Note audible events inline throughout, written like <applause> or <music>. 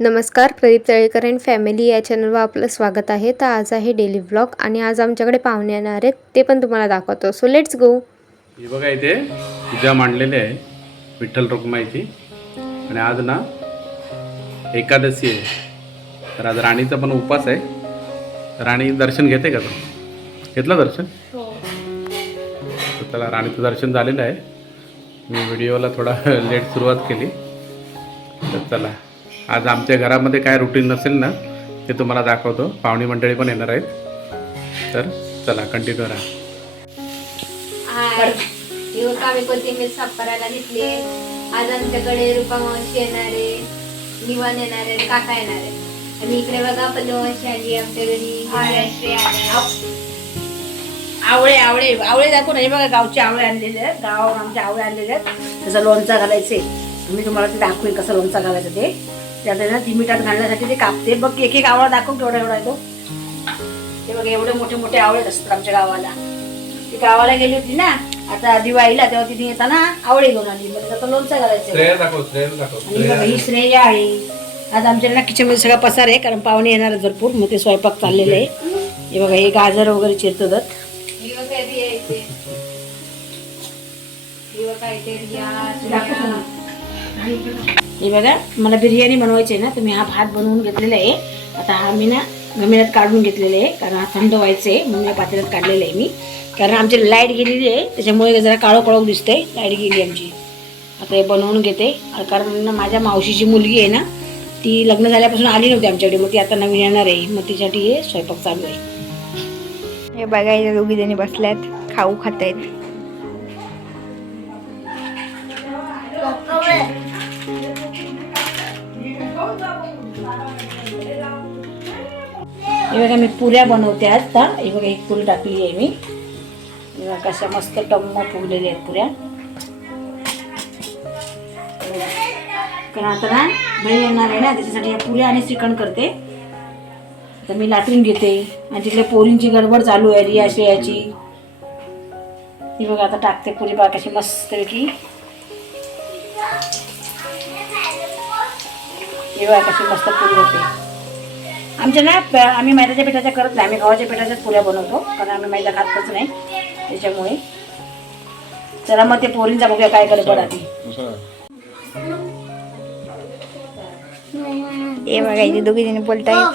नमस्कार Pradeep Talekar and family या चॅनलवर आपलं स्वागत आहे. तर आज आहे डेली ब्लॉग आणि आज आमच्याकडे पाहुणे येणार आहेत ते पण तुम्हाला दाखवतो. सो लेट्स गो ही बघा इथे पूजा मांडलेली आहे विठ्ठल रुक्माईची. आणि आज ना एकादशी आहे. तर आज राणीचा पण उपास आहे. राणी दर्शन घेते का तू? घेतलं दर्शन? तर त्याला राणीचं दर्शन झालेलं आहे. मी व्हिडिओला थोडा <laughs> लेट सुरुवात केली. तर चला. आज आमच्या घरामध्ये काय रुटीन नसेल ना ते तुम्हाला दाखवतो. पाहुणी मंडळी पण येणार आहेत. तर चला कंटिन्यू राहा आम्ही कोथिंबीर साफ करायला घेतली आज आमच्याकडे रुपामावशी येणार आहे. निवान येणार आहे काका येणार आहे. आणि इकडे बघा पल्लवंशी आली आमच्या घरी. आवळे आवळे आवळे दाखवून हे बघा गावचे आवळे आणलेले आहेत. गाव आमचे आवळे आणलेले आहेत. त्याचा लोणचा घालायचे. मी तुम्हाला ते दाखवेन कसं लोणचा घालायचं ते. त्यात आहे ना ती मिठात घालण्यासाठी ते कापते. बघ एक एक आवळा दाखव केवढा एवढा आहे तो बघा एवढे मोठे मोठे आवळे असतात आमच्या गावाला. ती गावाला गेली होती ना आता दिवाळीला तेव्हा तिथे येताना आवळे घेऊन आली. मग त्याचा लोणचा घालायचं. आणि बघा ही श्रेया आहे. आज आमच्या ना किचनमध्ये सगळा पसार आहे कारण पाहुणे येणार भरपूर. मग ते स्वयंपाक चाललेलं आहे. हे बघा हे गाजर वगैरे चिरतात. ही येते ही रिया दाखव. ना. हे बघा मला बिर्याणी बनवायची आहे ना तर मी हा भात बनवून घेतलेला आहे. आता हा मी ना गमेऱ्यात काढून घेतलेला आहे कारण हा थंड व्हायचं आहे म्हणून या पातेल्यात काढलेलं आहे मी. कारण आमची लाइट गेलेली आहे त्याच्यामुळे जरा काळो काळो दिसते लाइट गेली आमची. आता हे बनवून घेते. कारण ना माझ्या मावशीची मुलगी आहे ना ती लग्न झाल्यापासून आली नव्हती आमच्याकडे मग ती आता नवीन येणार आहे. मग तिच्यासाठी हे स्वयंपाक चालू आहे. हे बघायला दोघी जणी बसल्यात खाऊ खात आहेत हे बघा मी पुऱ्या बनवते आता हे बघा एक पुरी टाकली आहे मी. हे बघा कशा मस्त टम्म फुगलेल्या आहेत पुऱ्या. कारण आता ना बहीण येणार आहे ना त्याच्यासाठी या पुऱ्या आणि श्रीखंड करते. तर मी लाटून घेते. आणि तिथल्या पोरींची गडबड चालू आहे रिया श्रेयाची ती बघा आता टाकते पुरी बाकाशी कशी मस्तपैकी हे बघा कशी मस्त पुरी होते आमच्या ना प- आम्ही मैद्याच्या पिठाच्या करत नाही आम्ही गव्हाच्या पिठाच्याच पुऱ्या बनवतो कारण आम्ही मैदा खातच नाही त्याच्यामुळे. चला मग ते पोरींचा बघूया काय करे आधी हे बघायचे दोघी जणी बोलतायत.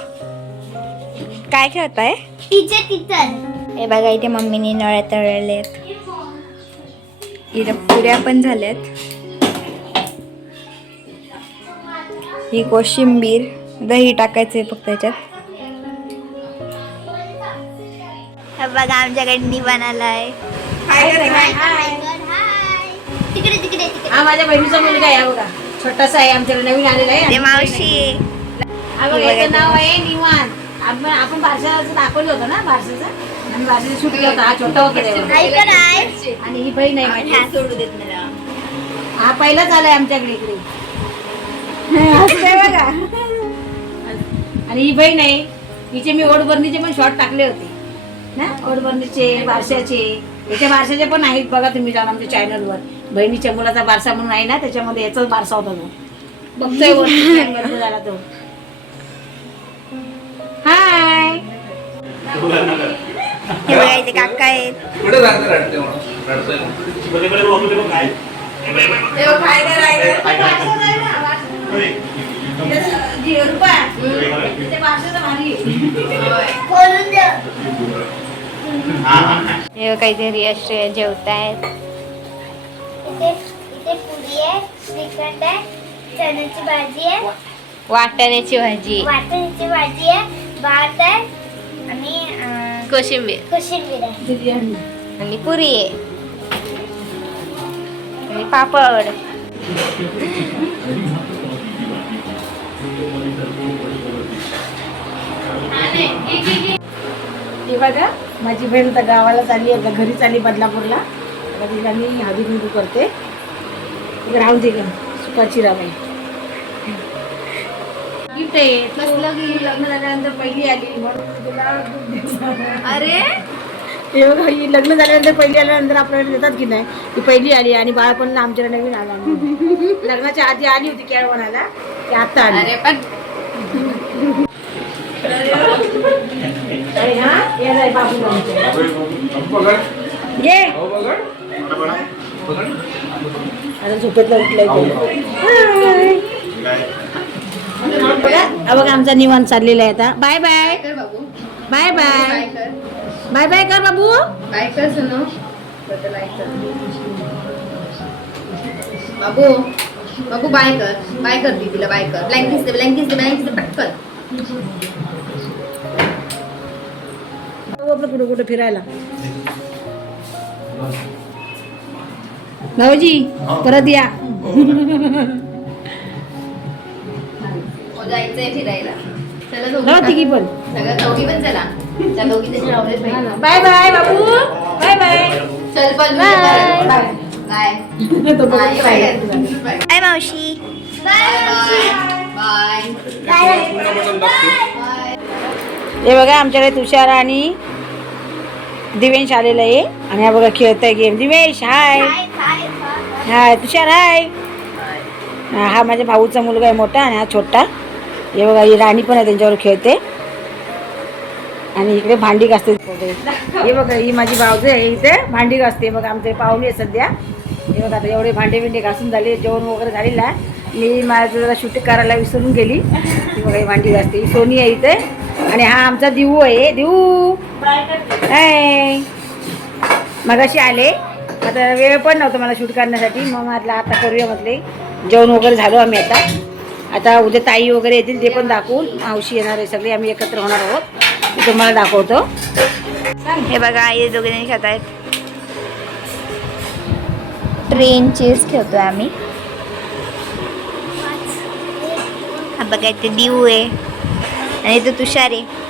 काय खेळताय? हे बघा इथे मम्मीने नळ्या तळलेल्या आहेत इथं पुऱ्या पण झाल्यात. ही कोशिंबीर. दही टाकायचंय फक्त त्याच्यात बघा आमच्याकडे निवान आलाय. तिकडे तिकडे तिकडे. हा माझ्या बहिणीचा मुलगा आहे हा बघा. छोटासा आहे आमच्याकडे नवीन आलेला आहे. मावशी. हा याचं नाव आहे निवान. आपण आपण बारशाचं दाखवलं होतं ना आणि शूट केलं होतं हा छोटा होता आणि ही बहीण आहे माझी. सोडू देत मला हा पहिलाच आलाय आमच्याकडे इकडे. असं आहे बघा. आणि ही बहीण आहे हिचे मी ओढबरणीचे पण शॉर्ट टाकले होते. ना? ओढबरणीचे बारशाचे. याच्या बारशाचे पण आहेत बघा तुम्ही जाऊन आमच्या चॅनलवर बहिणीच्या मुलाचा बारसा म्हणून आहे ना त्याच्यामध्ये याचाच बारसा होता तो. बघतोय वरती झाला तो. हाय हे बघा इथे काका आहेत. हे बघा श्रेया जेवतायत इथे इथे पुरी आहे श्रीखंड आहे चण्याची भाजी आहे. वाटाण्याची भाजी. वाटाण्याची भाजी आहे भात आहे आणि कोशिंबीर. कोशिंबीर आहे. आणि पुरी आहे. आणि पापड. <laughs> हे बघा माझी बहीण आता गावाला चालली आता घरी चालली बदलापूरला. आता तिला मी हळदी कुंकू करते. राहून दे का सुकाची राबाई गिफ्ट आहे कसलं लग्न झाल्यानंतर पहिली आली. म्हणून तुला. अरे! हे बघा ही लग्न झाल्यानंतर पहिली आल्यानंतर आपल्याला देतात की नाही? ती पहिली आली आणि बाळ पण आमच्या नवीन आला. <laughs> लग्नाच्या आधी आली होती केळवणाला ती आता आली. अरे पण आणि हा हे जाय बाबू आमचे. ये आता झोपेतलं उठलंय. बघा हा बघा आमचा निवांत चाललेला आहे आता. Bye bye. कर बाबू. Bye bye. बाय कर. बाय बाय कर बाबू. बाय कर सुनो. बाय कर. बाबू बाबू बाय कर. बाय कर दीदीला बाय कर. ब्लँकिस दे ब्लँकिस दे ब्लँकिस दे पटकन. आपलं कुठं कुठं फिरायला. भाऊजी परत या. हो जायचंय फिरायला. चला जाऊ दोघी तिघी पण. सगळ्या दोघी पण चला. त्या दोघी तशी राहूदेत नाही. बाय बाय बाबू बाय बाय. चल पण. बाय. बाय. तो बघत बाय राहिला. बाय. बाय मावशी. बाय. बाय. हे बघा आमच्याकडे तुषार आणि दिवेश आलेलं आहे. आणि हा बघा खेळतोय गेम दिवेश हाय हाय हाय हाय हाय तुषार हाय हा हा माझ्या भाऊचा मुलगा आहे मोठा आणि हा छोटा. हे बघा ही राणी पण आहे त्यांच्यावर खेळते. आणि इकडे भांडी घासते. हे बघा ही माझी भावजी आहे इथे. भांडी घासते. बघा आमचे पाहुणे आहे सध्या. हे बघा आता एवढे भांडे बिंडे घासून झाले. जेवण वगैरे झालेलं आहे. मी माझं जरा शूटिंग करायला विसरून गेली. ही बघा ही भांडी घासते. ही सोनी आहे इथे. आणि हा आमचा दिवू आहे. दिवू हाय मगाशी आले. आता वेळ पण नव्हता मला शूट करण्यासाठी. मग म्हटलं आता करूया म्हटले. जेवण वगैरे झालो आम्ही आता. आता उद्या ताई वगैरे येतील ते पण दाखवून. मावशी येणार आहे सगळे आम्ही एकत्र होणार आहोत. मी तुम्हाला दाखवतो. हे बघा आई दोघे खेळत आहेत. ट्रेन चेस खेळतोय आम्ही. बघा इथे दिऊ आहे. आणि इथे तुषार आहे.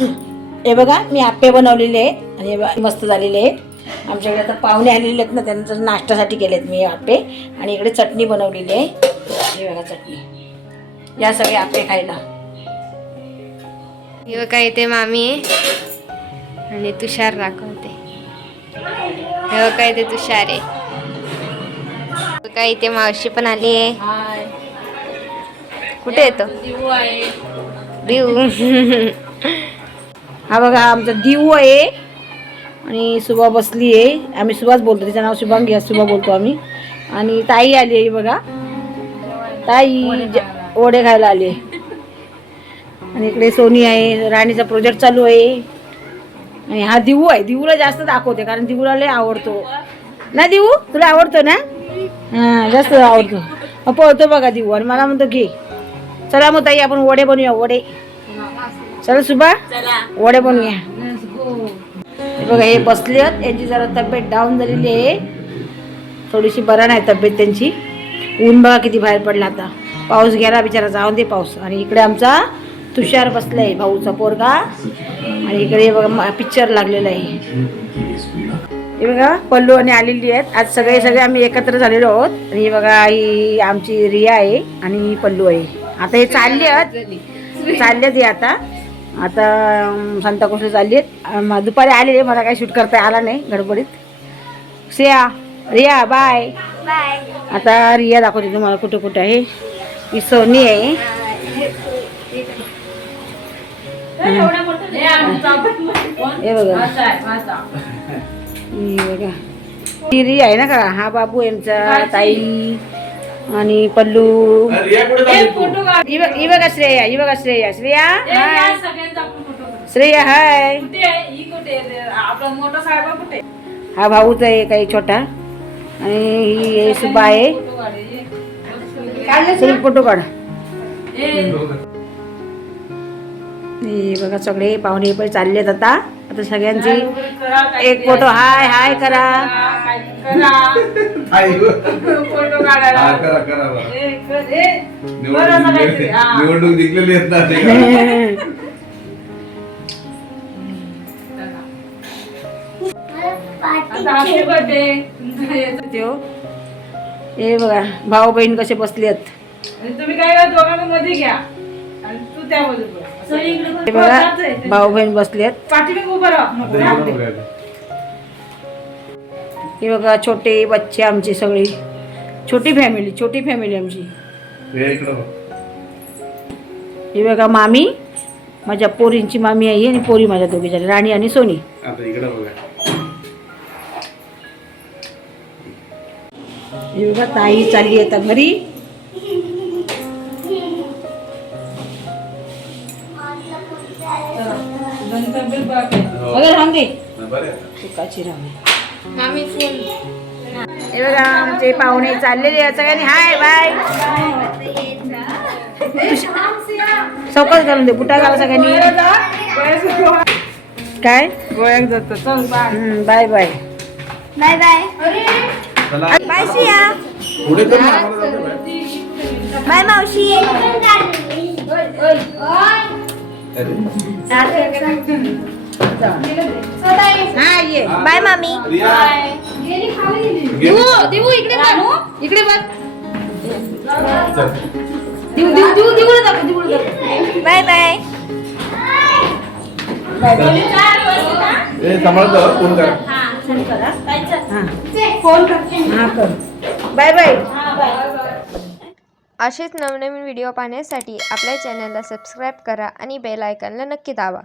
हे बघा मी आप्पे बनवलेले आहेत आणि हे मस्त झालेले आहेत. आमच्याकडे आता पाहुणे आलेले आहेत ना त्यांचं नाश्त्यासाठी केलेत मी आप्पे. आणि इकडे चटणी बनवलेली आहे. हे बघा चटणी. या सगळे आप्पे खायला. हे बघा इथे मामी आणि तुषार दाखवते. हे बघा इथे तुषार आहे. बघा इथे मावशी पण आली आहे. कुठे येतो देऊ. <laughs> हा बघा आमचा दिऊ आहे. आणि सुभा बसली आहे. आम्ही सुभाष बोलतो तिचं नाव शुभांगी आहे सुभा बोलतो आम्ही. आणि ताई आली आहे बघा. ताई ओढे खायला आली आहे. आणि इकडे सोनी आहे राणीचा प्रोजेक्ट चालू आहे. आणि हा दिवू आहे. दिवूला जास्त दाखवते कारण दिवूला लय आवडतो. ना दिवू तुला आवडतो ना? हां जास्त आवडतो. पळतो बघा दिवू आणि मला म्हणतो घे. चला मग ताई आपण वडे बनवूया वडे. चला सुबा वडे बनवूया हे बघा हे बसले आहेत यांची जरा तब्येत डाऊन झालेली आहे. थोडीशी बरा नाही तब्येत त्यांची. ऊन बघा किती बाहेर पडला आता. पाऊस गेला बिचारा जाऊन दे पाऊस. आणि इकडे आमचा तुषार बसलाय भाऊचा पोरगा. आणि इकडे हे बघा पिक्चर लागलेला आहे. हे बघा पल्लू आणि आलेली आहेत. आज सगळे सगळे आम्ही एकत्र झालेलो आहोत. आणि हे बघा ही आमची रिया आहे आणि ही पल्लू आहे. आता हे चालले आहेत. चाललेत हे आता. आता अं, सांताक्रूजला चालली आहेत दुपारी आलेले मला काही शूट करता आला नाही गडबडीत. श्रेया रिया बाय. बाय आता रिया दाखवते तुम्हाला कुठं कुठं आहे. ही सोनी आहे. हे बघा. ही बघा. ही रिया आहे ना का? हा बाबू यांचा ताई आणि पल्लू. बघ- ही बघा श्रेया ही बघा श्रेया. श्रेया हाय श्रेया हाय हा भाऊच आहे काही छोटा. आणि ही आहे सुबा आहे. चल फोटो काढ. हे. बघा सगळे पाहुणे पण चाललेत आता. आता सगळ्यांची एक फोटो. हाय हाय करा. निवडणूक जिंकलेली आहेत ना ते. <laughs> <laughs> <laughs> हे बघा भाऊ बहीण कसे बसले आहेत तुम्ही काय दोघांना मध्ये घ्या. आणि तू हे बघा भाऊ बहीण बसले आहेत. हे. बघा छोटे बच्चे आमचे सगळे. छोटी फॅमिली छोटी फॅमिली आमची. हे इकडं बघ. बघा मामी. माझ्या पोरींची मामी आहे आणि पोरी माझ्या दोघी झाल्या राणी आणि सोनी. ही बघा ताई चालली आता घरी. हे बघा आमचे पाहुणे चाललेले आहेत सगळ्यांनी. Hi bye. चौकात घालून दे बुटा घाला सगळ्यांनी. काय? गोळ्यात जातो चल bye. Bye bye. Bye bye Siya पुढे कर ना, आम्हाला जाऊ दे बाहेर. बाय मावशी. हा ये. बाय मामी. रिया. घे. देऊ इकडे बघ. इकडे बघ. चल. देऊ देऊ देऊ देऊ दाखव देऊ दाखव बाय बाय. ए, सांभाळत जा, फोन करा. फोन करा. हा. फोन कर. हा कर. Bye bye. असेच नवनवीन व्हिडिओ पाहण्यासाठी आपल्या चॅनलला सबस्क्राईब करा आणि बेल आयकॉनला नक्की दाबा.